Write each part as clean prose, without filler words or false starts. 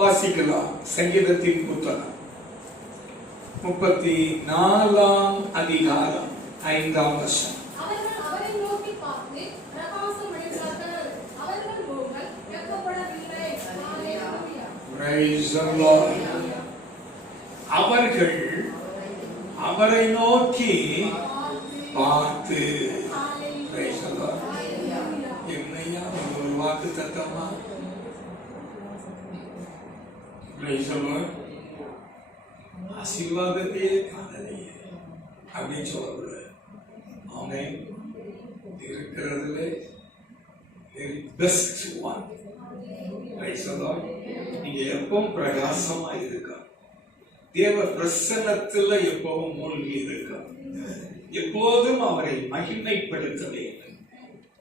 வாசிக்கலாம். சங்கீதத்தின் புத்தகம் 34ஆம் அதிகாரம் 5ஆம் வசனம். அவர்கள் அவரை நோக்கி பார்த்து, என்னையா ஒரு வாக்கு தத்தமா ஆசீர்வாதத்தையே காணலையே அப்படின்னு சொல்லக்கூடாது. ஆமென். இருக்கிறதுல பெஸ்ட் ஒன். நீங்க எப்பவும் பிரகாசமா இருக்க, தேவ பிரசன்னத்துல எப்பவும் மூழ்கி இருக்க, எப்போதும் அவரை மகிமைப்படுத்த வேண்டும்.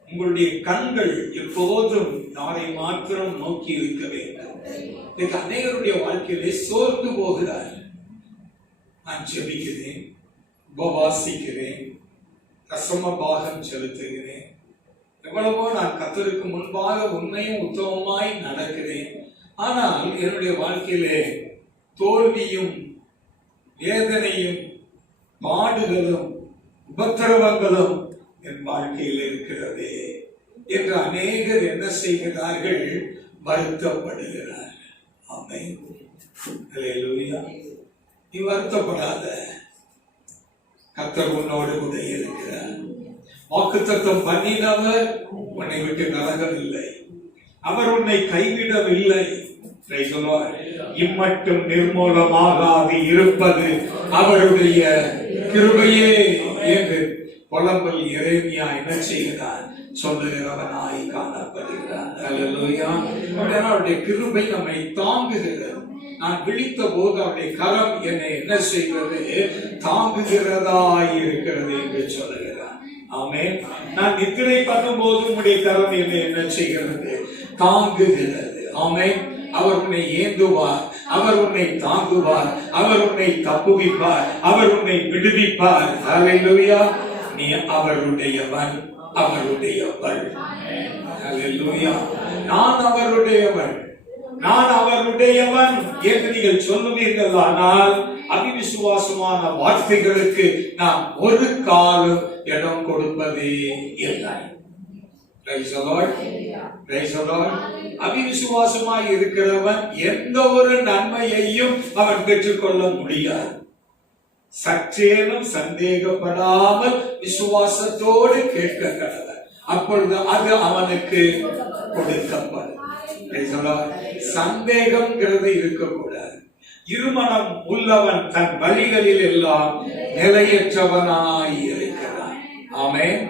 உங்களுடைய கண்கள் எப்போதும் யாரை மாத்திரம் நோக்கி இருக்க வேண்டும். அநேகருடைய வாழ்க்கையிலே சோர்ந்து போகிறார். நான் ஜெபிக்கிறேன், உபவாசிக்கிறேன், தசம பாகம் செலுத்துகிறேன், எவ்வளவோ நான் கர்த்தருக்கு முன்பாக உண்மையும் உத்தமமாய் நடக்கிறேன். ஆனால் என்னுடைய வாழ்க்கையிலே தோல்வியும் வேதனையும் பாடுகளும் உபத்திரவங்களும் என் வாழ்க்கையில் இருக்கிறதே என்று அநேகர் என்ன செய்கிறார்கள்? வருத்தப்படுகிறார். ஆமென். அல்லேலூயா. நீ வருத்தப்படாத, கர்த்தர் உன்னோடு கூட இருக்கிறார். வாக்குத்தத்தம் பண்ணினவர் உன்னை விட்டு நரகவில்லை, அவர் உன்னை கைவிடவில்லை. இம்மட்டும் நிர்மூலமாகாது இருப்பது அவருடைய கிருபையே என்று புலம்பல் எரேமியா என்ன செய்கிறார்? சொல்லுகிறவனாய் காணப்படுகிறார். அல்லேலூயா. அவருடைய கிருபை நம்மை தாங்குகிறது. நான் விழித்த போது அவருடைய கரம் என்னை என்ன செய்கிறது? தாங்குகிறதாய் இருக்கிறது என்று சொல்லுகிறார். ஆமென். நான் நித்திரை பண்ணும் போது உங்களுடைய கரம் என்னை என்ன செய்கிறது? தாங்குகிறது. ஆமென். அவர் உன்னை ஏந்துவார், அவர் உன்னை தாங்குவார், அவர் உன்னை தப்புவிப்பார், அவர் உன்னை விடுவிப்பார். அல்லேலூயா. நீ அவருடையவன், அவருடையவள். அல்லேலூயா. நான் அவருடையவன், நான் அவருடையவன் என்று நீங்கள் சொல்லுவீர்கள். ஆனால் அவிசுவாசமான வார்த்தைகளுக்கு நாம் ஒரு காலம் இடம் கொடுப்பதே இல்லை. அவிசுவாசமாய் இருக்கிறவன் எந்த ஒரு நன்மையையும் அவன் பெற்றுக்கொள்ள முடியாது. சற்றேனும் சந்தேகப்படாமல் விசுவாசத்தோடு கேட்க கடவுள், அப்பொழுது அது அவனுக்கு கொடுக்கப்படும். சந்தேகம்ங்கிறது இருக்கக்கூடாது. இருமனம் உள்ளவன் தன் வழிகளில் எல்லாம் நிலையற்றவனாய் இருக்கிறான். ஆமென்.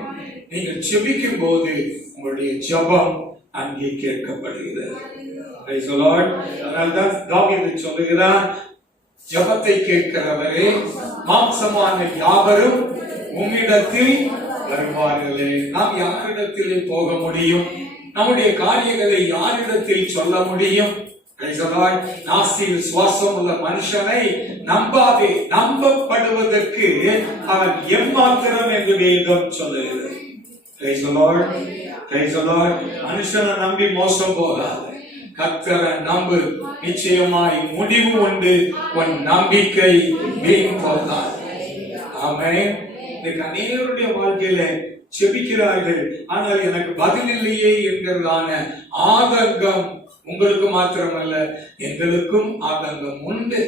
நீங்கள் ஜெபிக்கும் போது உங்களுடைய ஜெபம் அங்கே கேட்கப்படுகிறது. அதனால்தான் தாவீது சொல்லுகிறான், ஜெபத்தை கேட்கிறவரே, மாம்சமான யாவரும் உம்மிடத்தில் வருவார்களே. நாம் யாரிடத்திலே போக முடியும்? நம்முடைய காரியங்களை யாரிடத்தில் சொல்ல முடியும்? நாசியில் சுவாசம் உள்ள மனுஷனை நம்பாதே, நம்பப்படுவதற்கு அவன் எம்மாத்திரம் என்று வேதம் சொல்லுகிறது. மனுஷனை நம்பி மோசம் போகாது, கர்த்தரை நம்பு, நிச்சயமாய் முடிவு உண்டு, உன் நம்பிக்கை வீண் போகாது. ஆமென். அநேகருடைய வாழ்க்கையில செபிக்கிறார்கள், ஆனால் எனக்கு பதில் இல்லையே என்கிறதான ஆதங்கம் உங்களுக்கு மாத்திரமல்ல, எங்களுக்கும் ஆதங்கம் உண்டு.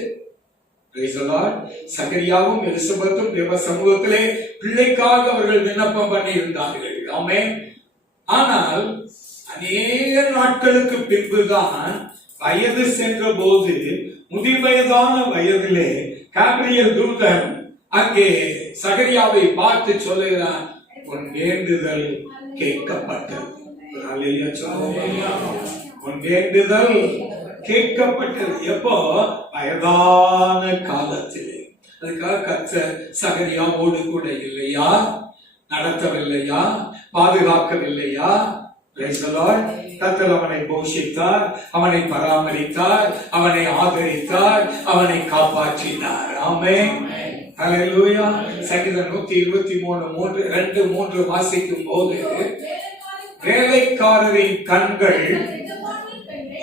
சகரியாவும் எலிசபெத்தும் தேவ சமூகத்திலே பிள்ளைக்காக அவர்கள் விண்ணப்பம் பண்ணி இருந்தார்கள். ஆமென். ஆனால் அநேக நாட்களுக்கு பின்புதான் வயது சென்ற போது, முதிர் வயதான வயதிலே காபிரியல் தூதன் அங்கே சகரியாவை பார்த்து சொல்லுகிறான், உன் வேண்டுதல் கேட்கப்பட்டது. உன் வேண்டுதல் கேட்கப்பட்டது. எப்போ? வயதான காலத்திலே. அதுக்காக கர்த்தர் சகரியாவோடு கூட இல்லையா? நடத்தவில்லையா? பாதுகாக்கவில்லையா? கர்த்தர் அவனை போஷித்தார், அவனை பராமரித்தார், அவனை ஆதரித்தார், அவனை காப்பாற்றினார். ஆமென். ஹல்லேலூயா. சங்கீதம் 123:2-3 வாசிக்கும் போது, வேலைக்காரரின் கண்கள்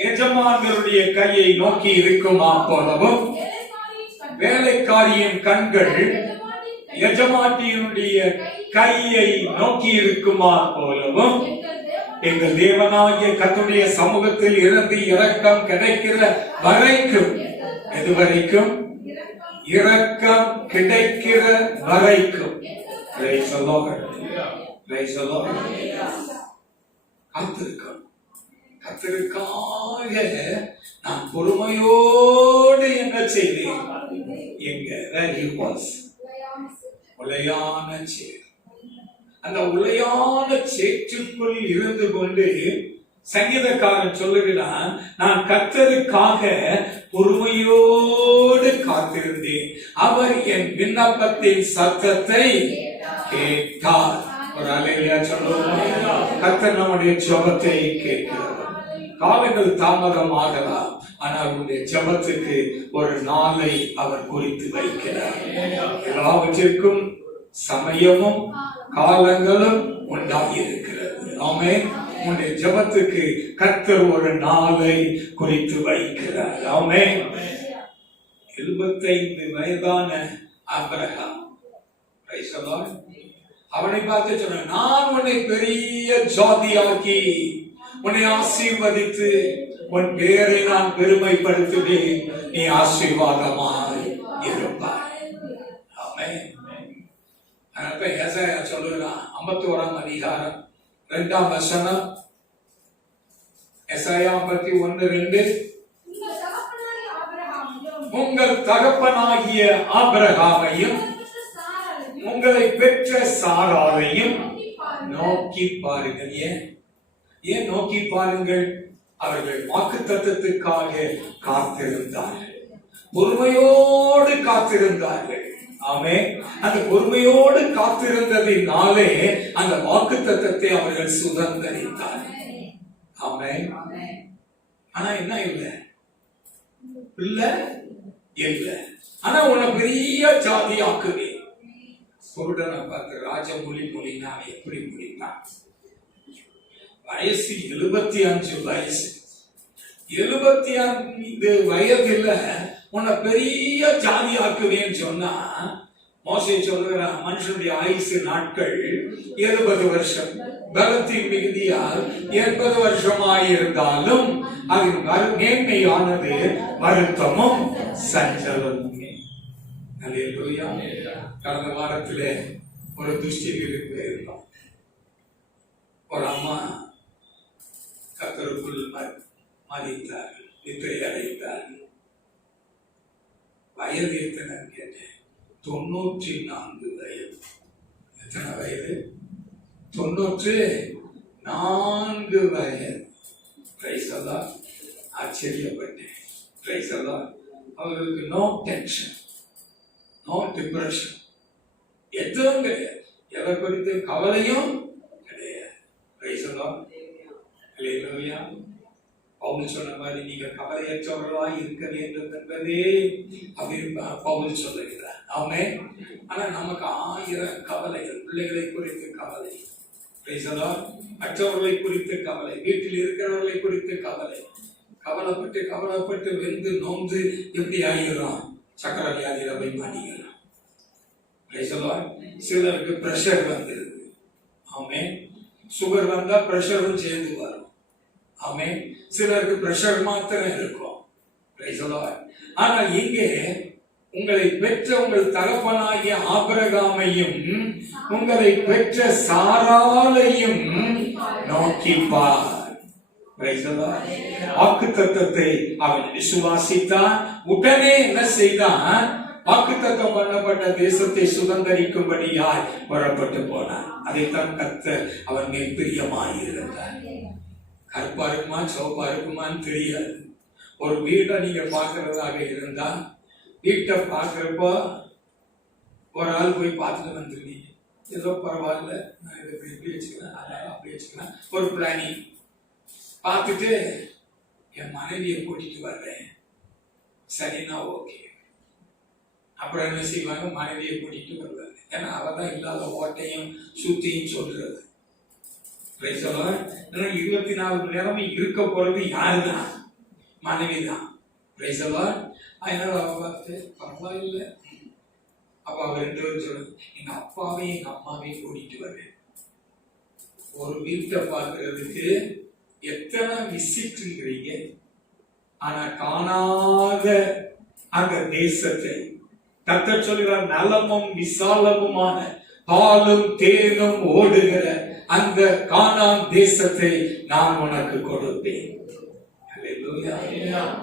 எஜமான்களுடைய கையை நோக்கி இருக்குமா போலவும் வேலைக்காரியின் கண்கள் எஜமாட்டியினுடைய கையை நோக்கி இருக்குமா போலவும் எங்கள் தேவனாகிய கர்த்தருடைய சமூகத்தில் இருந்து இரக்கம் கிடைக்கிற வரைக்கும், எதுவரைக்கும்? இரக்கம் கிடைக்கிற வரைக்கும். Praise the Lord. Praise the Lord. காத்திருக்கும். கர்த்தருக்காக நான் பொறுமையோடு என்ன செய்தேன்? எங்க where he was. உளையான சேர். அந்த உளையான சேற்றுக்குள் இருந்து கொண்டு சங்கீதக்காரன் சொல்லுகிறான், நான் கர்த்தருக்காக பொறுமையோடு காத்திருந்தேன், அவர் என் விண்ணப்பத்தின் சத்தத்தை கேட்டார். ஒரு அல்லேலூயா சொல்லுவோம். கர்த்தர் நம்முடைய ஜெபத்தை கேட்கிறார். காலங்கள் தாமதமாகலாம், ஆனால் உங்களுடைய ஜெபத்துக்கு ஒரு நாளை அவர் குறித்து வைக்கிறார். எல்லாவற்றிற்கும் சமயமும் காலங்களும் உண்டாகியிருக்கிறது. ஆமென். உங்களுடைய ஜெபத்துக்கு கர்த்தர் ஒரு நாளை குறித்து வைக்கிறார். ஆமென். 75 வயதான ஆபிரகாம், பிரைஸ் தி லார்ட், அவனை பார்த்து சொன்னார், நான் உன்னை பெரிய ஜாதியாக்கி உன்னை ஆசீர்வதித்து உன் பேரை நான் பெருமைப்படுத்துவேன், நீ ஆசீர்வாதமாய் இருப்பாய். ஆமென். அப்ப ஏசாயா சொல்லுகிறான் 51ஆம் அதிகாரம் 2ஆம் வசனம், ஏசாயா 51:2, உங்கள் தகப்பனாகிய ஆபிரகாமையும் உங்களை பெற்ற சாராளையும் நோக்கி பாருங்கள். ஏன் நோக்கி பாருங்கள்? அவர்கள் வாக்குத்தத்தத்துக்காக காத்திருந்தார்கள், பொறுமையோடு காத்திருந்தார்கள். ஆமென். அந்த பொறுமையோடு காத்திருந்ததினாலே அந்த வாக்குத்தத்தத்தை அவர்கள் சுதந்தரித்தார்கள். ஆமென். ஆனா என்ன இல்லை? ஆனா உன்னை பெரிய ஜாதி ஆக்குவேன். குருடனை பார்த்து ராஜமொழி மொழினா எப்படி முடிப்பான்? வயசு 75 வயசு. 75 வயதுல உன்னை பெரிய ஜாதி ஆக்குவேன்னு சொன்னா, மோசே சொல்லுகிறான், மனுஷனுடைய ஆயுசு நாட்கள் 70 வருஷம், பலத்தின் மிகுதியால் 80 வருஷமாயிருந்தாலும் அதன் மேன்மையானது வருத்தமும் சஞ்சலமுமே. அல்லேலூயா. கடந்த வாரத்திலே ஒரு துஷ்டி வீட்டுக்கு போயிருந்தோம். ஒரு அம்மா கர்த்தருக்குள் மரித்தார்கள், நித்திரை அடைந்தார்கள். வயது எத்தனை கேட்டேன்? 94 வயது. எத்தனை வயது? 94 வயது. Praise the Lord. ஆச்சரியப்பட்டேன். Praise the Lord. அவர்களுக்கு நோ டென்ஷன், நோ டிப்ரெஷன், எதுவும் கிடையாது. எதை குறித்து கவலையும் கிடையாது. Praise the Lord. Hallelujah. Paul சொன்ன மாதிரி நீங்க கவலையற்றவர்களாய் இருக்க வேண்டும் என்பதே அப்படின்னு பவுல் சொல்லுகிறார். ஆமென். ஆனா நமக்கு 1000 கவலைகள், பிள்ளைகளை குறித்து கவலை, மற்றவர்களை குறித்து கவலை, வீட்டில் இருக்கிறவர்களை குறித்து கவலை. கவலைப்பட்டு வெந்து நோந்து எப்படி ஆகிறோம்? சக்கர வியாதியில போய் மாட்டிக்கலாம். சிலருக்கு பிரஷர் வந்துருது. ஆமென். சுகர் வந்தா பிரஷரும் சேர்ந்து வரும். ஆமென். சிலருக்கு பிரஷர் மாத்திரம் இருக்கும். ஆனா இங்கே உங்களை பெற்ற உங்கள் தகப்பனாகிய ஆபிரகாமையும் உங்களை பெற்ற சாராளையும் நோக்கி பார். வாக்குத்தத்தத்தை அவன் விசுவாசித்தான். உடனே என்ன செய்தான்? வாக்குத்தத்தம் பண்ணப்பட்ட தேசத்தை சுதந்தரிக்கும்படியாய் புறப்பட்டு போனான். அதைத்தான் கர்த்தர் அவன் மேல் பிரியமாயிருந்தார். கருப்பா இருக்குமா சிவப்பா இருக்குமான்னு தெரியாது. ஒரு வீட்டை நீங்க பார்க்கறதாக இருந்தா, வீட்டை பார்க்கறப்போ ஒரு ஆள் போய் பார்த்துட்டு வந்துருவீங்க. ஏதோ பரவாயில்ல, நான் இதை இப்படி வச்சுக்கலாம், அதனால அப்படி வச்சுக்கலாம், ஒரு பிளானிங் பார்த்துட்டு என் மனைவியை கூட்டிட்டு வர்றேன், சரினா ஓகே. அப்புறம் என்ன செய்வாங்க? மனைவியை கூட்டிட்டு வருவாங்க. ஏன்னா அவதான் இல்லாத ஓட்டையும் சுத்தியும் சொல்றது. 24 மணி நேரமும் இருக்க போறது யாருதான்? மனைவிதான். அதனால அவ பார்த்து பரவாயில்லை. அப்ப அவர் 2 பேரும் சொல்லுங்க, எங்க அப்பாவையும் எங்க அம்மாவையும் கூட்டிட்டு வரேன். ஒரு வீட்டை பார்க்கறதுக்கு எத்தனை விசிட்டுங்கிறீங்க, ஆனா காணாத அந்த தேசத்தை கர்த்தர் சொல்கிறார், நலமும் விசாலமுமான பாலும் தேனும் ஓடுகிற அந்த கானான் தேசத்தை நான் உனக்கு கொடுப்பேன்.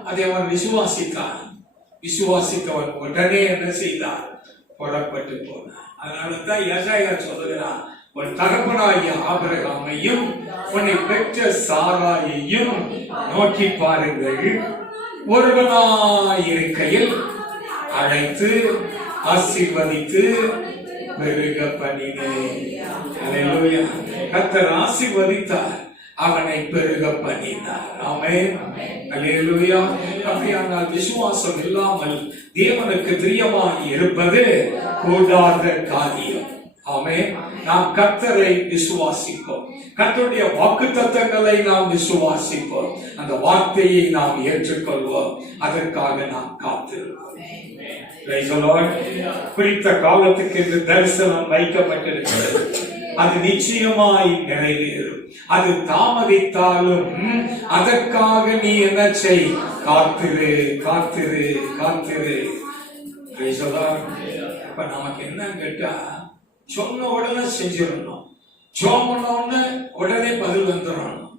அதை அவன் விசுவாசித்தான். விசுவாசித்தவன் உடனே என்ன செய்தான்? புறப்பட்டு போனான். அதனாலதான் யெசாயா சொல்லுகிறான், உன் தகப்பனாகிய ஆபிரகாமையும் உன்னை பெற்ற சாராயையும் நோக்கி பாருங்கள், ஒருவனாயிருக்கையில் அழைத்து ஆசீர்வதித்து பெருக பண்ணினேன். அல்லேலூயா. கர்த்தர் ஆசீர்வதித்தார், அவனை பெருக பண்ணினார். ஆமென். அல்லேலூயா. அப்படியானால் விசுவாசம் இல்லாமல் தேவனுக்கு பிரியமாய் இருப்பது கூடாத காரியம். ஆமென். நாம் கர்த்தரை விசுவாசிப்போம், கர்த்தருடைய வாக்குத்தத்தங்களை நாம் விசுவாசிப்போம், அந்த வார்த்தையை நாம் ஏற்றுக்கொள்வோம், அதற்காக நாம் காத்திருப்போம். குறித்த காலத்துக்கு இந்த தரிசனம் வைக்கப்பட்டிருக்கிறது. அது நிச்சயமாய் நிறைவேறும். அது தாமதித்தாலும் அதற்காக நீ என்ன செய்? காத்திரு, காத்திரு, காத்திரு. இப்ப நமக்கு என்ன கேட்டா, சொன்ன உடனே செஞ்சிடணும், சொன்ன உடனே உடனே பதில் வந்துடணும்.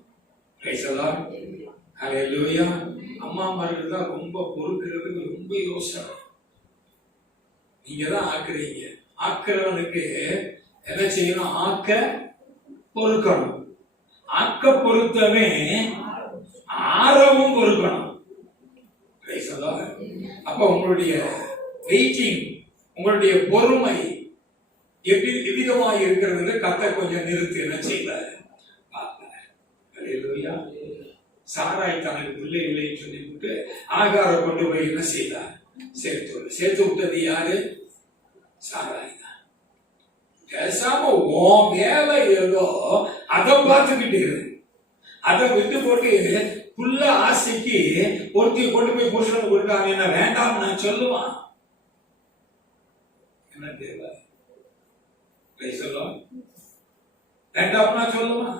ஹல்லேலூயா. அம்மாமார்கள் தான் ரொம்ப பொறுக்கிறதுக்கு ரொம்ப யோசனை. நீங்க தான் ஆக்குறீங்க. ஆக்குறவனுக்கு என்ன செய்யணும்? ஆக்க பொறுக்கணும். ஆக்க பொறுத்தவே ஆரவும் பொறுக்கணும். அப்ப உங்களுடைய வெயிட்டிங், உங்களுடைய பொறுமை எவ்விதமாக இருக்கிறது? கர்த்தர் கொஞ்சம் நிறுத்தி என்ன செய்வார்? சாராய் தனக்கு பிள்ளை இல்லைன்னு சொல்லிவிட்டு ஆகாரம் கொண்டு போய் என்ன செய்தார்? சேர்த்து விட்டது யாரு? சாராய் தான். பேசாம உன் வேலை ஏதோ அதை பார்த்துக்கிட்டு அதை விட்டு போட்டு புள்ள ஆசைக்கு ஒருத்தி கொண்டு போய் புருஷனுக்கு கொடுத்தாங்க. என்ன வேண்டாம் நான் சொல்லுவான்? என்ன தேவை? வேண்டாம்னா சொல்லுவான்.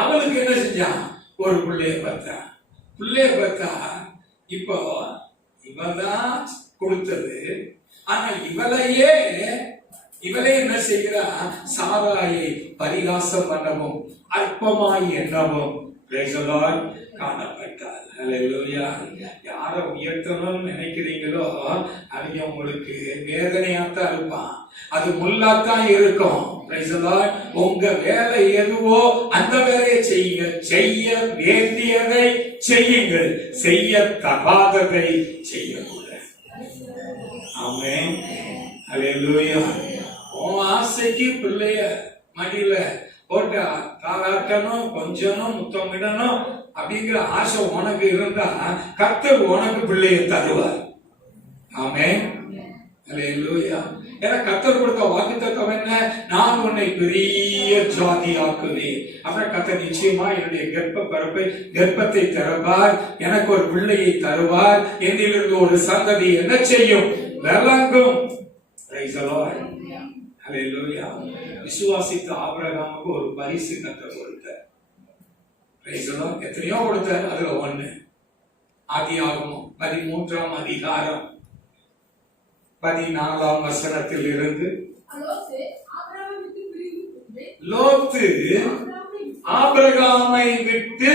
அவளுக்கு என்ன செஞ்சான்? ஒரு பிள்ளைய பார்த்தா. பிள்ளைய பார்த்தா இப்போ இவதான் கொடுத்தது. ஆனா இவளே என்ன செய்கிறா? சாராயை பரிகாசம் பண்ணவும் அற்பமாய் எண்ணவும் காணப்பட்டார். ஹல்லேலூயா. யாரை உயர்த்தணும்னு நினைக்கிறீங்களோ அவங்க உங்களுக்கு வேதனையாத்தான் இருப்பான், அது முள்ளாத்தான் இருக்கும். உங்க வேலை எதுவோ அந்த வேலையை செய்யுங்க. செய்ய வேண்டியதை செய்யுங்கள், செய்ய தகாததை செய்யக்கூடாது. ஆமென். ஹல்லேலூயா. உன் ஆசைக்கு பிள்ளைய மடியில போட்டு தாளாட்டணும், கொஞ்சணும், முத்தமிடணும் அப்படிங்கிற ஆசை உனக்கு இருந்தா கர்த்தர் உனக்கு பிள்ளையை தருவார். ஆமென். ஹல்லேலூயா. ஏன்னா கர்த்தர் கொடுத்த வாக்குத்தத்தம் என்ன? நான் உன்னை பெரிய ஜாதி ஆக்குவேன். அப்புறம் கர்த்தர் நிச்சயமா என்னுடைய கர்ப்பத்தை திறப்பார், எனக்கு ஒரு பிள்ளையை தருவார், என்னிலிருந்து ஒரு சந்ததி என்ன செய்யும்? விளங்கும். ஹல்லேலூயா. விசுவாசித்த ஆபிரகாமுக்கு ஒரு பரிசு கர்த்தர் கொடுத்தார். எத்தனையோ கொடுத்தார். அதுல ஒண்ணு ஆதியாகமம் 13ஆம் அதிகாரம் 14ஆம் வசனத்தில் இருந்து லோத்து ஆபிரகாமை விட்டு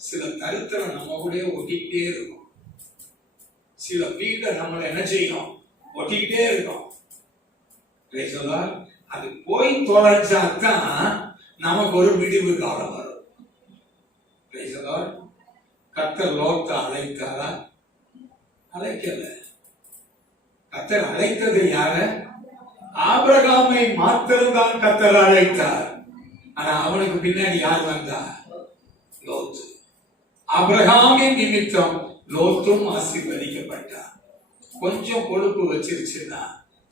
சில தரித்திரம் நம்ம கூட ஒட்டிக்கிட்டே இருக்கும். சில வீட்டை நம்மளை என்ன செய்யும்? ஒட்டிக்கிட்டே இருக்கும். அது போய் தொலைஞ்சாதான் நமக்கு ஒரு விடிவு காலம் வரும். கர்த்தர் லோத்த அழைத்தாரா? அழைக்கல. கர்த்தர் அழைத்தது யார? ஆபிரகாமை மாத்திரம்தான் கர்த்தர் அழைத்தார். ஆனா அவனுக்கு பின்னாடி யார் வந்தா? லோத்து. ஆபிரகாமின் நிமித்தம் லோத்தும் ஆசீர்வதிக்கப்பட்டார். கொஞ்சம் கொழுப்பு வச்சிருச்சுன்னா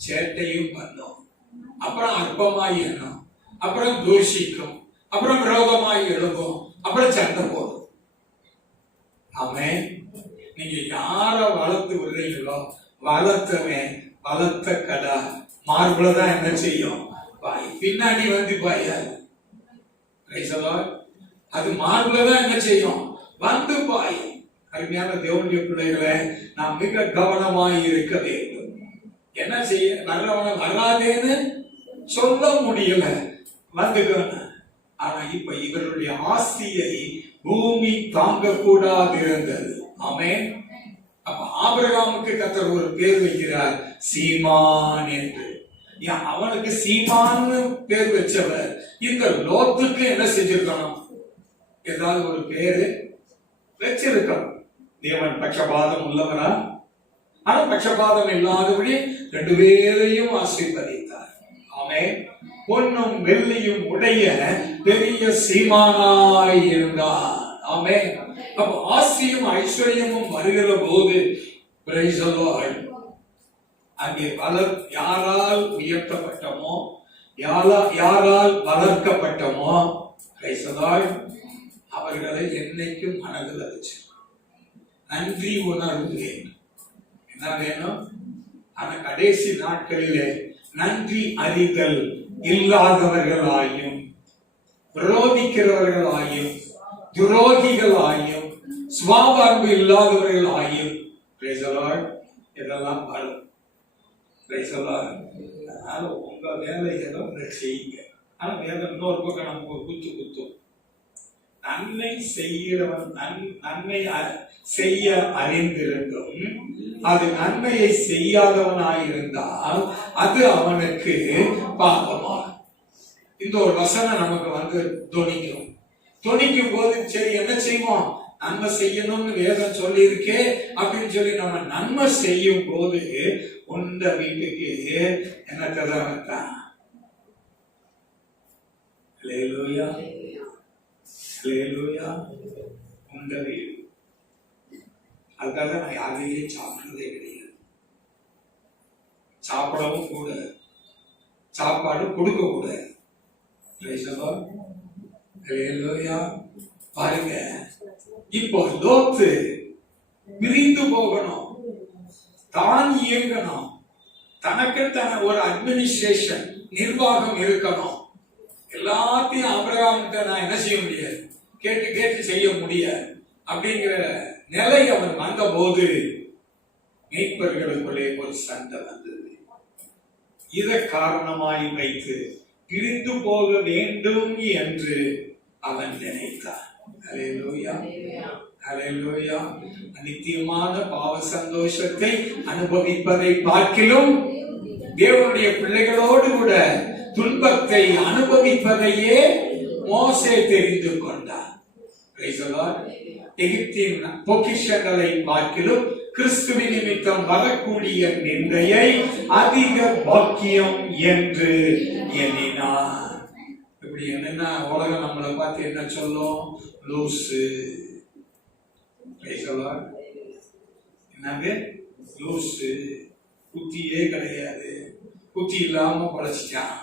சேட்டையும் பண்ணும், அப்புறம் அற்பமாய் எண்ணும், அப்புறம் தூஷிக்கும், அப்புறம் விரோதமாய் எழுதும். அப்புறம் சண்டை போடும். ஆமென். நீங்க யார வளர்த்து விடுறீங்களோ வளர்த்தவன் வளர்த்த கடா மார்புலதான் என்ன செய்யும்? பாய். பின்னாடி வந்து பாயாது. அது மார்புலதான் என்ன செய்யும்? வந்து பாய். அருமையான தேவனுடைய பிள்ளைகளை நாம் மிக கவனமாய் இருக்க வேண்டும். என்ன செய்ய? வர்றவன வராதேன்னு சொல்ல முடியல, வந்துக்கணும். ஆனா இப்ப இவருடைய ஆஸ்தியை பூமி தாங்க கூடாது இருந்தது. ஆமென். அப்ப ஆபிரகாமுக்கு கர்த்தர் ஒரு பேர் வைக்கிறார், சீமான் என்று. அவனுக்கு சீமான்னு பேர் வச்சவர் இந்த லோத்துக்கு என்ன செஞ்சிருக்கணும்? ஏதாவது ஒரு பேரு வச்சிருக்கணும். தேவன் பட்சபாதம் உள்ளவரா? ஆனா பட்சபாதம் இல்லாதபடி ரெண்டு பேரையும் ஆசீர்வதித்தார். ஆமென். பொன்னும் வெள்ளியும் உடைய பெரிய சீமானாய் இருந்தார். ஆமென். அப்ப ஆசியும் ஐஸ்வர்யமும் வருகிற போது அங்கே யாரால் உயர்த்தப்பட்டமோ, யாரால் வளர்க்கப்பட்டமோ அவர்களை என்னைக்கும் மனதில் வச்சு நன்றி உணர்வு வேண்டும். என்ன வேணும்? ஆனா கடைசி நாட்களிலே நன்றி அறிதல் இல்லாதவர்களாயும் விரோதிக்கிறவர்களாயும் துரோகிகளாயும் சுவாபு இல்லாதவர்களாயும் இதெல்லாம் வரும். அதனால உங்க வேலைகளை செய்யுங்க. ஆனா வேலை இன்னொரு பக்கம் நமக்கு ஒரு குத்தும். நன்மை செய்கிறவன் நன்மை செய்ய அறிந்திருந்தும் அது நன்மையை செய்யாதவனாயிருந்தால் அது அவனுக்கு பாவமாகும். இந்த ஒரு வசனம் நமக்கு வந்து துணிக்கும் போது சரி என்ன செய்வோம்? நன்மை செய்யணும்னு வேதம் சொல்லி இருக்கே அப்படின்னு சொல்லி நம்ம நன்மை செய்யும் போது உண்ட வீட்டுக்கு என்ன கதை? உண்ட வீடு. அதுக்காக நான் யாரையும் சாப்பிடுறதே கிடையாது. சாப்பிடவும் கூட, சாப்பாடு கொடுக்க கூட. பாருங்க, இப்போ லோத்து பிரிந்து போகணும், தான் இயங்கணும், தனக்கு ஒரு அட்மினிஸ்ட்ரேஷன் நிர்வாகம் இருக்கணும். எல்லாத்தையும் ஆபிரகாம்கிட்ட நான் என்ன செய்ய முடியாது, கேட்டு செய்ய முடியாது அப்படிங்கிற நிலை அவன் வந்த போது மீட்பர்களுக்குள்ளே ஒரு சண்டை வந்தது. இதை காரணமாய் வைத்து பிரிந்து போக வேண்டும் என்று அவன் நினைத்தான். ஹல்லேலூயா, ஹல்லேலூயா. நித்தியமான பாவ சந்தோஷத்தை அனுபவிப்பதை பார்க்கிலும் தேவனுடைய பிள்ளைகளோடு கூட துன்பத்தை அனுபவிப்பதையே மோசே தெரிந்து கொண்டார். எகிப்தின் பொக்கிஷங்களை பார்க்கிலும் கிறிஸ்துவின் நிமித்தம் வரக்கூடிய நிந்தையை அதிக பாக்கியம் என்று எண்ணினார். இப்படி என்னன்னா உலகம் நம்மளை பார்த்து என்ன சொல்லும்? லூசு. என்னது? லூசு, புத்தியே கிடையாது, புத்தி இல்லாம பழச்சிட்டான்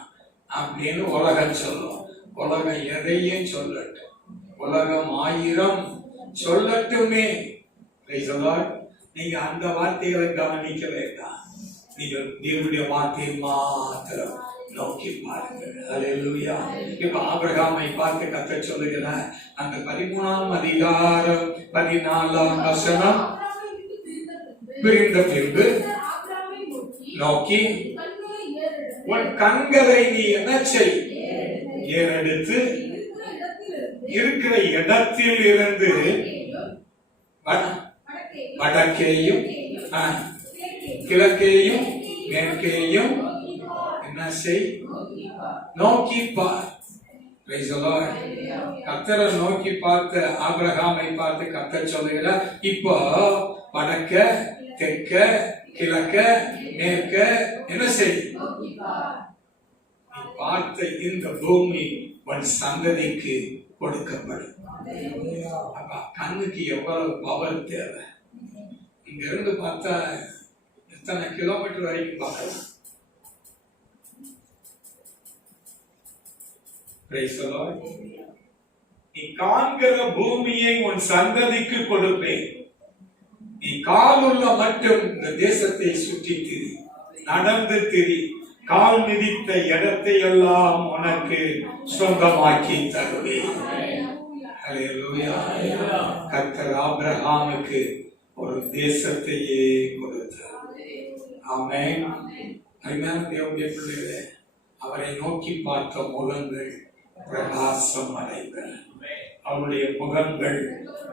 அப்படின்னு உலகம் சொல்லும். உலகம் எதையும் சொல்லட்டும், உலகம் 1000 சொல்லட்டுமே. நீங்க அந்த வார்த்தைகளை கவனிக்க வேண்டாம். நீங்க தேவனுடைய வார்த்தையை மாத்திரம் நோக்கி பாருங்கள். ஹல்லேலூயா. இப்ப ஆபிரகாமை பார்த்து கர்த்தர் சொல்லுகிறார், அந்த 13ஆம் அதிகாரம் 14ஆம் வசனம், பிரிந்த பின்பு நோக்கி உன் கண்களை நீ என்ன செய்? ஏறெடுத்து இருக்கிற இடத்தில் இருந்து வடக்கேயும் கிழக்கேயும் மேற்கேயும் என்ன செய்? நோக்கி பார். கர்த்தரை நோக்கி பார்த்து ஆபிரகாமை பார்த்து கர்த்தர் சொல்லுகிறார், இப்போ வடக்க தெற்க கிழக்க மேற்க என்ன செய்? பார்த்த இந்த பூமி உன் சந்ததிக்கு கொடுக்கப்படும். அப்ப கண்ணுக்கு எவ்வளவு பவர் தேவை? இங்க இருந்து பார்த்தா எத்தனை கிலோமீட்டர் வரைக்கும் பார்க்கலாம். நீ காண்கிற பூமியை உன் சந்ததிக்கு கொடுப்பேன். நீ காலுள்ள மட்டும் இந்த தேசத்தை சுற்றி திரி, நடந்து திரி, கால் மிதித்த இடத்தை எல்லாம் உனக்கு சொந்தமாக்கி தருவேன். ஹல்லேலூயா. கர்த்தர் ஆபிரகாமுக்கு ஒரு தேசத்தையே கொடுத்தார். ஆமென். அருமையான தேவனுடைய பிள்ளைகளே, அவரை நோக்கி பார்த்த முகங்கள் பிரகாசம் அடைந்தன. அவருடைய முகங்கள்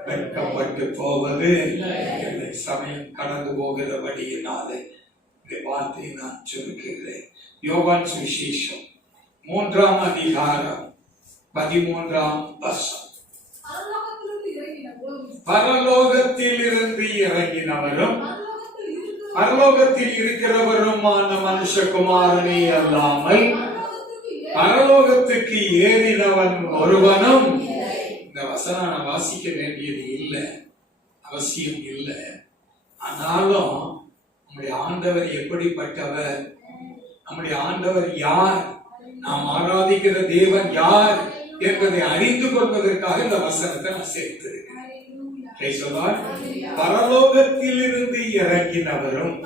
வெட்கப்பட்டு போவது இல்லை. சமயம் கடந்து போகிறபடியினாலே இந்த வார்த்தையை நான் சுருக்குகிறேன். யோவான் சுவிசேஷம் 3ஆம் அதிகாரம் 13ஆம் வசனம். பரலோகத்தில் இருந்து இறங்கினவரும் பரலோகத்தில் இருக்கிறவருமான மனுஷகுமாரனே அல்லாமல் பரலோகத்துக்கு ஏறினவன் ஒருவனும். இந்த வசனம் நான் வாசிக்க வேண்டியது இல்லை, அவசியம் இல்லை. ஆனாலும் நம்முடைய ஆண்டவர் எப்படிப்பட்டவர், நம்முடைய ஆண்டவர் யார், நாம் ஆராதிக்கிற தேவன் யார் என்பதை அறிந்து கொள்வதற்காக இந்த வசனத்தை நான் சேர்த்திருக்கிறேன். பரலோகத்தில் இருந்து இறங்கினவரும்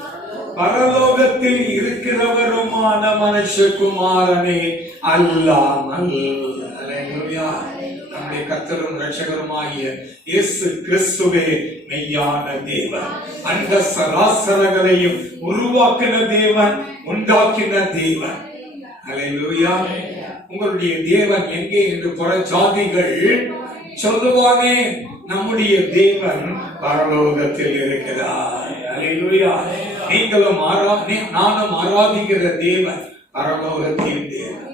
பரலோகத்தில் இருக்கிறவருமான மனுஷகுமாரனே அல்லாமல். நம்முடைய கர்த்தரும் இரட்சகருமாகிய இயேசு கிறிஸ்துவே மெய்யான தேவன். அந்த சராசரங்களையும் உருவாக்கின தேவன், உண்டாக்கின தேவன். அல்லேலூயா. உங்களுடைய தேவன் எங்கே என்று புற ஜாதிகள் சொல்லுவானே, நம்முடைய தேவன் பரலோகத்தில் இருக்கிறார். அல்லேலூயா. நீங்களும் நானும் ஆராதிக்கிற தேவன் பரலோகத்தின் தேவன்.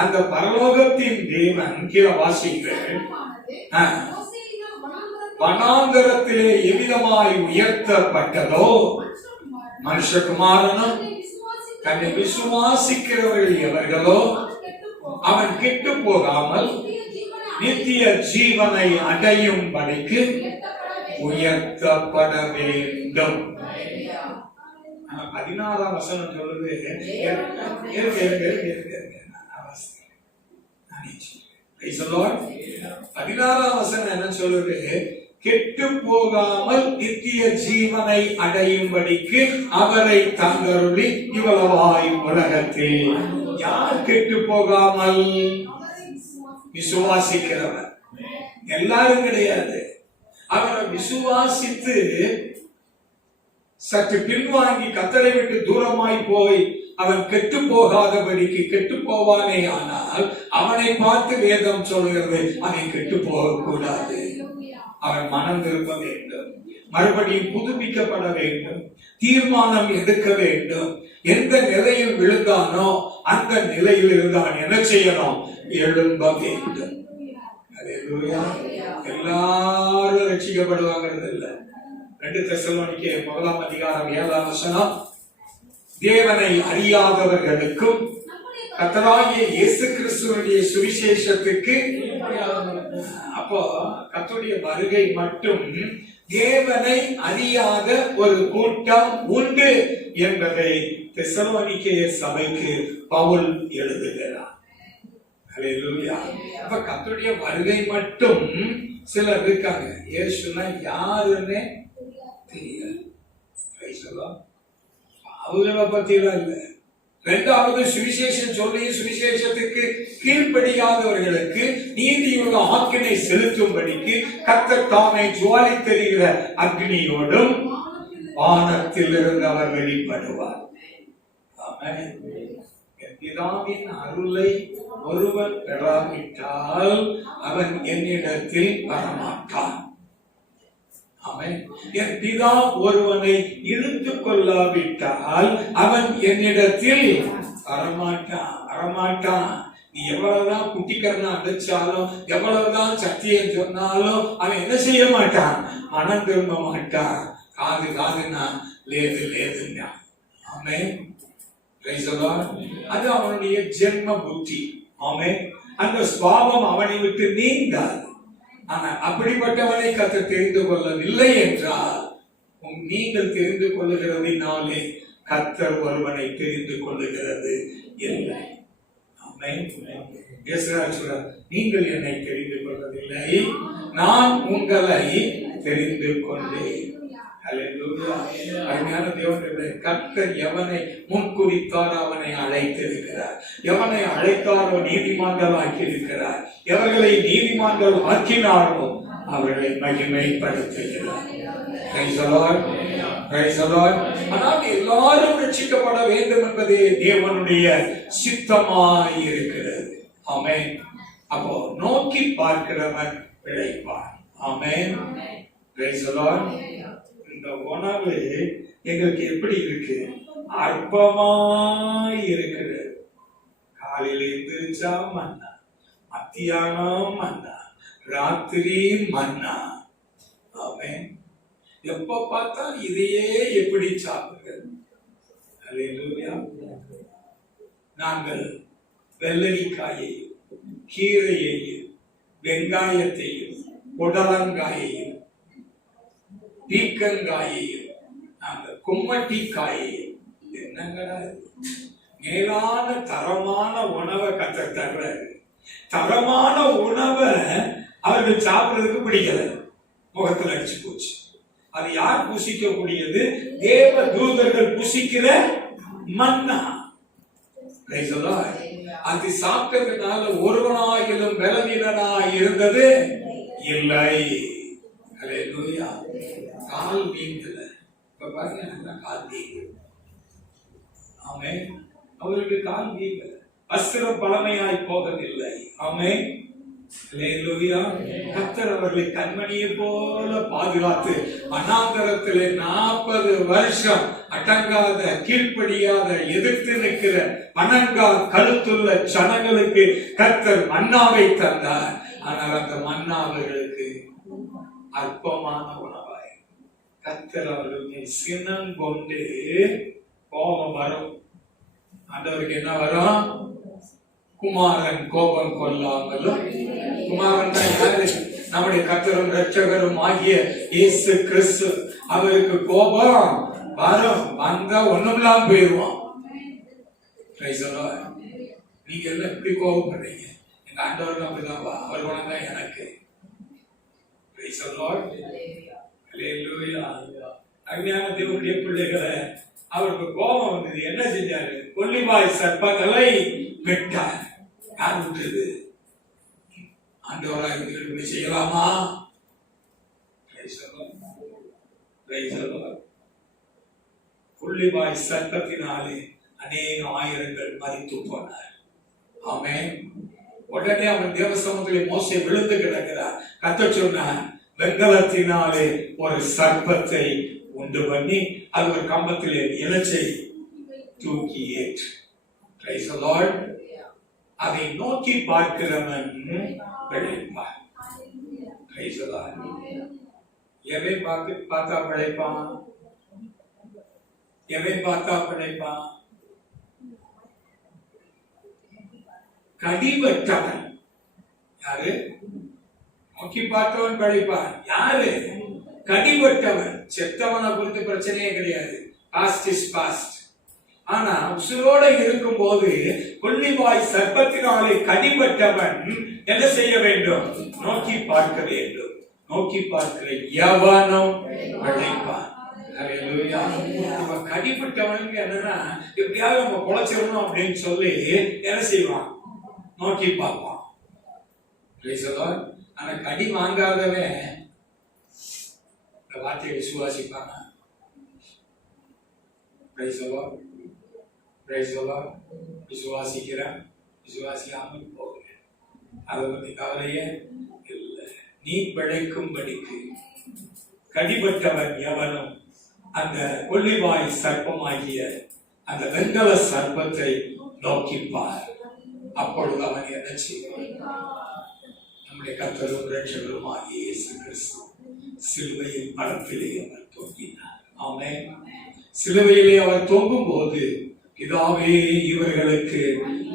அந்த பரலோகத்தின் தேவன் கீழே வாசிக்கிறேன். வனாந்தரத்திலே எவ்விதமாய் உயர்த்தப்பட்டதோ மனுஷகுமாரனும் தன்னை விசுவாசிக்கிறவர்கள் எவர்களோ அவன் கெட்டு போகாமல் நித்திய ஜீவனை அடையும் படிக்கு உயர்த்தப்பட வேண்டும். 16ஆம் வசனம் சொல்லுது. 16ஆம் வசனம் என்ன சொல்லுது? கெட்டு போகாமல் நித்திய ஜீவனை அடையும்படிக்கு அவரை தந்தருளி இவ்வளவாய் உலகத்தில். யார் கெட்டு போகாமல்? விசுவாசிக்கிறவர். எல்லாரும் கிடையாது. அவரை விசுவாசித்து சற்று பின்வாங்கி கர்த்தரை விட்டு தூரமாய் போய் அவன் கெட்டு போகாதபடிக்கு, கெட்டு போவானே ஆனால் அவனை பார்த்து வேதம் சொல்கிறது அவன் கெட்டு போகக்கூடாது. அவன் மனம் திரும்ப வேண்டும், மறுபடியும் புதுப்பிக்கப்பட வேண்டும், தீர்மானம் எடுக்க வேண்டும். எந்த நிலையில் விழுந்தானோ அந்த நிலையில் இருந்தான் என்ன செய்யணும்? எழும்ப வேண்டும். எல்லாரும் ரட்சிக்கப்படுவாங்கிறது இல்ல. 2 தெசலோனிக்கேயர் 1ஆம் அதிகாரம் 7ஆம் வசனம். தேவனை அறியாதவர்களுக்கும் கர்த்தராகிய இயேசு கிறிஸ்துவினுடைய சுவிசேஷத்துக்கு. அப்போ கர்த்தருடைய வருகை மட்டும் தேவனை அறியாத ஒரு கூட்டம் உண்டு என்பதை தெசலோனிக்கேயர் சபைக்கு பவுல் எழுதுகிறார். அல்லேலூயா. அப்ப கர்த்தருடைய வருகை மட்டும் சிலர் இருக்காங்க. இயேசுனா யாருன்னு தெரியல. அவங்கள பத்திலாம் இல்ல. 2வது சுவிசேஷம் சொல்லி சுவிசேஷத்துக்கு கீழ்ப்படியாதவர்களுக்கு நீதியுள்ள ஆக்கினை செலுத்தும்படிக்கு கர்த்தர் தாமே ஜுவாலி தெரிகிற அக்னியோடும் வானத்தில் இருந்து அவர் வெளிப்படுவார். பிதாவின் அருளை ஒருவன் பெறாவிட்டால் அவன் என்னிடத்தில் வரமாட்டான். என் பிதா ஒருவனை இழுத்துக் கொள்ளாவிட்டால் அவன் என்னிடத்தில் வரமாட்டான். நீ எவ்வளவுதான் குட்டிக்கரனா அடைச்சாலும், எவ்வளவுதான் சத்தியம் சொன்னாலும் அவன் என்ன செய்ய மாட்டான்? மனம் திரும்ப மாட்டான். காதுனா லேதுன்னா. ஆமென். அது அவனுடைய ஜென்ம புத்தி. ஆமென். அந்த சுபாவம் அவனை விட்டு நீங்காது. ஆனால் அப்படிப்பட்டவனை கர்த்தர் தெரிந்து கொள்ளவில்லை என்றால், நீங்கள் தெரிந்து கொள்ளுகிறதினாலே கர்த்தர் ஒருவனை தெரிந்து கொள்ளுகிறது இல்லை. நீங்கள் என்னை தெரிந்து கொள்ளவில்லை, நான் உங்களை தெரிந்து கொண்டேன். அருமையான தேவனுடைய கர்த்தர் எவனை முன்குறித்தார் அவனை அழைத்திருக்கிறார். எவனை அழைத்தாரோ நீதிமான்கள் ஆக்கியிருக்கிறார். எவர்களை நீதிமான்கள் ஆக்கினாரோ அவர்களை மகிமைப்படுத்துகிறார். ஆனால் எல்லாரும் ரட்சிக்கப்பட வேண்டும் என்பதே தேவனுடைய சித்தமாய் இருக்கிறது. ஆமென். அப்போ நோக்கி பார்க்கிறவன் பிழைப்பான். ஆமென். Praise the Lord. இந்த உணவு எங்களுக்கு எப்படி இருக்கு? அற்பமாய் இருக்கிறது. காலையில எந்திரிச்சா மன்னா, மத்தியானம் மன்னா, ராத்திரி மன்னா. ஆமென். எப்ப பார்த்தா இதையே எப்படி சாப்பிடுறது? அல்லேலூயா. நாங்கள் வெள்ளரிக்காயையும் கீரையையும் வெங்காயத்தையும் புடலங்காயையும் பீக்கங்காயையும் நாங்கள் கும்மட்டிக்காயையும் என்னங்கடா மேலான தரமான உணவை கத்தர் தர்றாரு. தரமான உணவை அவர்கள் சாப்பிடுறதுக்கு பிடிக்கல, முகத்தில் அடிச்சு போச்சு. அது யார் புசிக்கக்கூடியது? தேவ தூதர்கள் புசிக்கிற மன்னா. அது சாப்பிட்டதுனால ஒருவனாயிலும் பலவீனனாய் இருந்தது இல்லை. அல்லேலூயா. கால் வீங்கல. இப்ப பாருங்க, கால் வீங்கல. ஆமென். அவர்களுக்கு கால் வீங்கல. வஸ்திரம் பழமையாய் போகவில்லை. ஆமென். அல்லேலூயா. கர்த்தர் அவர்களை கண்மணியை போல பாதுகாத்து அநாந்தரத்திலே 40 வருஷம் அடங்காத, கீழ்ப்படியாத, எதிர்த்து நிற்கிற பணங்கா கழுத்துள்ள ஜனங்களுக்கு கர்த்தர் மன்னாவை தந்தார். ஆனால் அந்த மன்னா அவர்களுக்கு அற்பமான உணவாய். கர்த்தர் அவர்களுக்கு சினம் கொண்டு கோபம் வரும். ஆண்டவருக்கு என்ன வரும்? குமாரன் கோபம் கொள்ளாமலும். குமாரன் தான் யாரு? நம்முடைய கர்த்தரும் இரட்சகரும் ஆகிய இயேசு கிறிஸ்து. அவருக்கு கோபம் வரும். வந்தா ஒண்ணுமில்லாம போயிருவோம். நீங்க எல்லாம் எப்படி கோபப்படுறீங்க? எங்க ஆண்டவர் அப்படிதான், அவர் குணம் தான் எனக்கு. அருமையான தேவனுடைய பிள்ளைகளை, அவருக்கு கோபம் வந்தது. என்ன செஞ்சாரு? கொல்லிவாய் சர்ப்பங்களை விட்டார். யார் விட்டது? ஆண்டவராக இப்படி செய்யலாமா? கொல்லிவாய் சர்ப்பத்தினாலே அநேக ஆயிரங்கள் மரித்து போனார். ஆமென். உடனே அவன் தேவசமத்திலே மோசே விழுந்து கிடக்கிறார். கர்த்தர் சொன்னார், வெண்கலத்தினாலே ஒரு சர்ப்பத்தை உண்டு பண்ணி அது ஒரு கம்பத்திலே இலச்சை தூக்கி ஏற்று. Praise the Lord. அதை நோக்கி பார்க்கிறவன் பிழைப்பான். Praise the Lord. எவை பார்த்தா பிழைப்பான்? எவை பார்த்தா பிழைப்பான்? கடிவட்டவன். யாரு? நோக்கி பார்த்தவன் பிழைப்பான். யாரு? கடிவட்டவன். செத்தவனை குறித்து பிரச்சனையே கிடையாது. Past is past. ஆனா உசுரோட இருக்கும் போது கொல்லிவாய் சர்ப்பத்தினாலே கடிபட்டவன் என்ன செய்ய வேண்டும்? நோக்கி பார்க்க வேண்டும். நோக்கி பார்க்கிற எவனும் பிழைப்பான். கடிபட்டவனுக்கு என்னன்னா, எப்படியாவது நம்ம பொழைச்சிடணும் அப்படின்னு சொல்லி என்ன செய்வான்? நோக்கி பார்ப்பான். ஆனா கடி வாங்காதவன் இந்த வார்த்தையை விசுவாசிப்பான. விசுவாசிக்கிறான், விசுவாசிக்காமல் போகிறேன். அதை பத்தி கவலையே இல்லை. நீ பிழைக்கும்படிக்கு கடிபட்டவன் எவனும் அந்த கொல்லிவாய் சர்ப்பமாகிய அந்த வெண்கல சர்ப்பத்தை நோக்கிப்பார். அப்பொழுது அவன் என்ன செய்வான்? நம்முடைய கர்த்தரும் இரட்சகரும் ஆகிய இயேசு கிறிஸ்து சிலுவையில் மரத்திலே அவர் தொங்கினார். ஆமென். சிலுவையிலே அவர் தொங்கும் போது, பிதாவே இவர்களுக்கு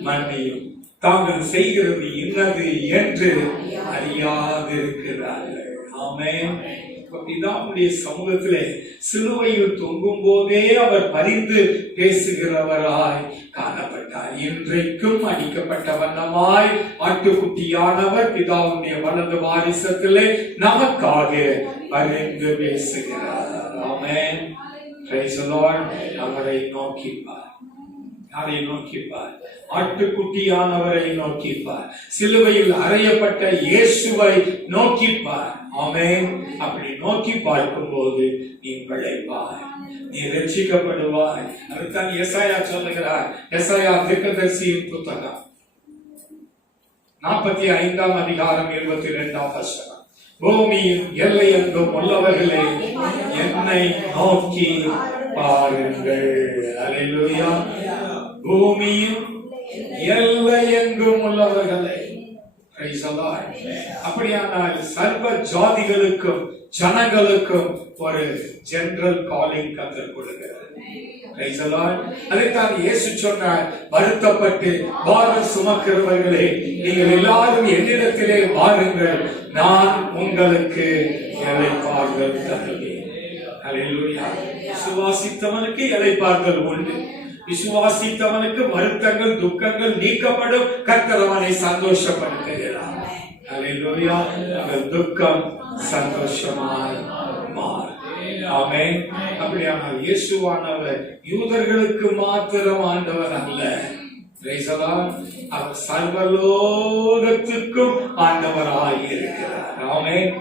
மன்னியும், தாங்கள் செய்கிறது இன்னது என்று அறியாதிருக்கிறார்கள். ஆமென். பிதாவுடைய சமூகத்திலே சிலுவையில் தொங்கும் போதே அவர் பரிந்து பேசுகிறவராய் காணப்பட்டார். இன்றைக்கும் அடிக்கப்பட்ட வண்ணமாய் ஆட்டுக்குட்டியானவர் பிதாவுடைய வலது வாரிசத்திலே நமக்காக பரிந்து பேசுகிறார். ஆமென். Praise the Lord. அவரை நோக்கிப்பார். யாரை நோக்கிப்பார்? ஆட்டுக்குட்டியானவரை நோக்கிப்பார். சிலுவையில் அறையப்பட்ட இயேசுவை நோக்கிப்பார். ஆமென். அப்படி நோக்கி பார்க்கும் போது நீ பிழைப்பாய், நீ ரட்சிக்கப்படுவாய். அதுதான் எசாயா சொல்லுகிறார். எசாயா தீர்க்கதரிசியின் புத்தகம் 45 அதிகாரம் 22 வசனம். பூமியின் எல்லையெங்கும் உள்ளவர்களே என்னை நோக்கி பாருங்கள். அல்லேலூயா. பூமியின் எல்லையெங்கும் உள்ளவர்களே. அப்படியானால் சர்வ ஜாதிகளுக்கும் ஜனங்களுக்கும் ஒரு ஜெனரல் காலிங் கர்த்தர் கொடுக்கிறார். அதைத்தான் இயேசு சொன்னார், வருத்தப்பட்டு பாரம் சுமக்கிறவர்களே நீங்கள் எல்லாரும் என்னிடத்திலே வாருங்கள், நான் உங்களுக்கு இளைப்பாறுதல் தருவேன். அல்லேலூயா. விசுவாசித்தவனுக்கு இளைப்பாறுதல் உண்டு. விசுவாசித்தவனுக்கு வருத்தங்கள் துக்கங்கள் நீக்கப்படும். கர்த்தர் அவனை சந்தோஷப்படுத்துகிறார். அல்லேலூயா. துக்கம் சந்தோஷமாய் மாறும். ஆமென். அப்படியானால் இயேசுவானவர் யூதர்களுக்கு மாத்திரம் ஆண்டவர் அல்ல. அவர் சர்வலோகத்துக்கும் ஆண்டவராய் இருக்கிறார். ஆமென்.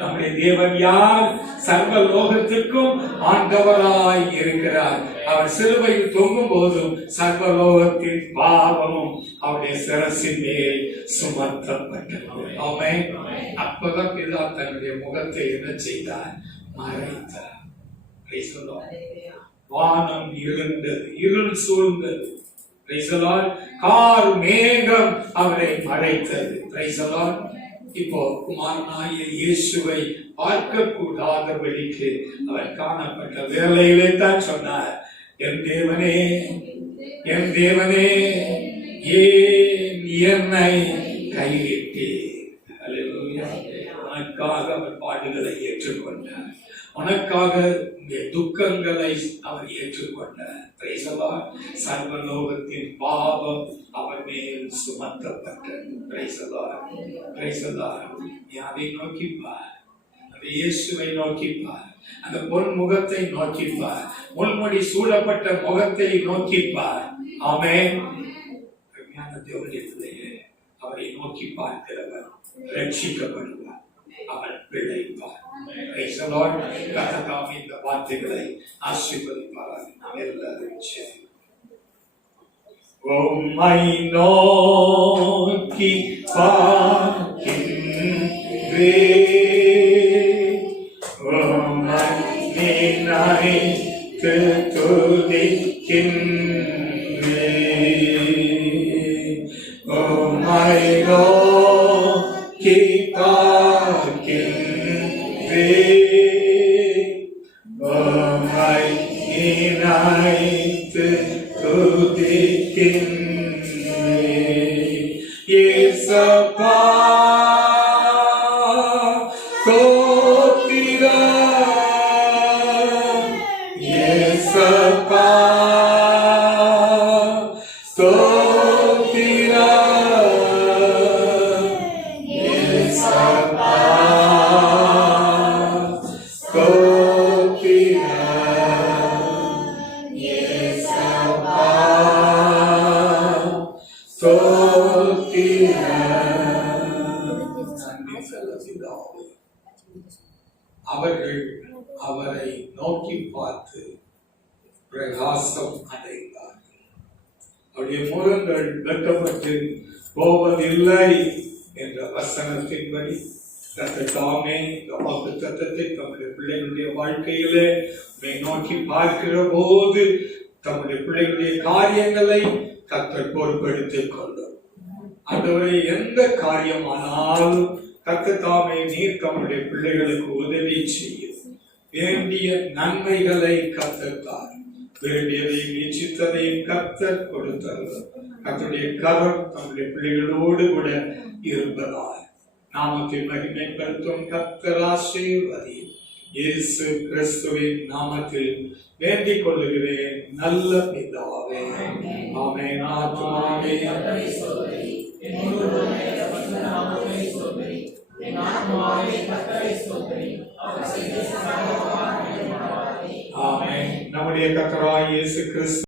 நம்முடைய தேவன் யார்? சர்வலோகத்துக்கும் ஆண்டவராய் இருக்கிறார். அவர் சிலுவையில் தொங்கும் போதும் சர்வலோகத்தின் பாவமும் அவருடைய சிரசின் மேல் சுமத்தப்பட்டது. ஆமென். அப்பதான் பிதா தன்னுடைய முகத்தை என்ன செய்தார்? மறைத்தார். வானம் இருண்டது, இருள் சூழ்ந்தது. கார் மேகம் அவரை மறைத்தது. இப்போ குமாரனாகிய இயேசுவை பார்க்க கூடாதபடிக்கு அவர் காணப்பட்ட வேளையிலே தான் சொன்னார், என் தேவனே என் தேவனே ஏன் என்னை கைவிட்டீர்? அல்லேலூயா. உனக்காக அவர் பாடுகளை ஏற்றுக்கொண்டார். உனக்காக துக்கங்களை அவர் ஏற்றுக்கொண்டார். சர்வலோகத்தின் பாவம் அவர் மேல் சுமத்தப்பட்டது. அதை நோக்கிப்பார், அந்த இயேசுவை நோக்கிப்பார், அந்த பொன் முகத்தை நோக்கிப்பார், முள்முடி சூழப்பட்ட முகத்தை நோக்கிப்பார். ஆமென். தேவனுடைய பிள்ளையே, அவரை நோக்கி பார்க்கிறவர் ரட்சிக்கப்படுவார், அவர் பிழைப்பார். இந்த வார்த்தைகளை ஆசீர்வதிப்பார். நாம் எல்லாரும் உம்மை நோக்கி பார்க்கின்றேன், உம்மை நினைத்து துதிக்கின்றேன், உம்மை நோக்கி பார்க்கின்றேன், உம்மை நினைத்து துதிக்கின்றேன். இயேசப்பா ஸ்தோத்திரம், இயேசப்பா ஸ்தோத்திரம், இயேசப்பா அவர்கள் அவரை நோக்கி பார்த்து பிரகாசம் அடைந்தார்கள். அவருடைய முகங்கள் வெட்டப்பட்டு போவதில்லை என்ற வசனத்தின்படி கர்த்தர் தாமே இந்த வாக்குத்தத்தத்தை தம்முடைய பிள்ளைகளுடைய வாழ்க்கையிலே நோக்கி பார்க்கிற போது தம்முடைய பிள்ளைகளுடைய காரியங்களை கர்த்தர் பொறுப்பெடுத்துக் கொள்ளும். ஆண்டவரே, எந்த காரியமானாலும் கர்த்தர் தாமே நீர் தம்முடைய பிள்ளைகளுக்கு உதவி செய்யும். வேண்டிய நன்மைகளை கர்த்தர் தார், வேண்டியதையும் இச்சித்ததையும் கர்த்தர் கொடுத்தார். கர்த்தருடைய கரம் தம்முடைய பிள்ளைகளோடு கூட இருப்பதால் நாமத்தை மகிமைப்படுத்தும். கர்த்தர் ஆசீர்வதி. இயேசு கிறிஸ்துவின் நாமத்தில் வேண்டிக் கொள்ளுகிறேன் நல்ல பிதாவே. ஆமென். ஆத்துமாவே ஆமென். நம்முடைய கர்த்தராகிய இயேசு கிறிஸ்து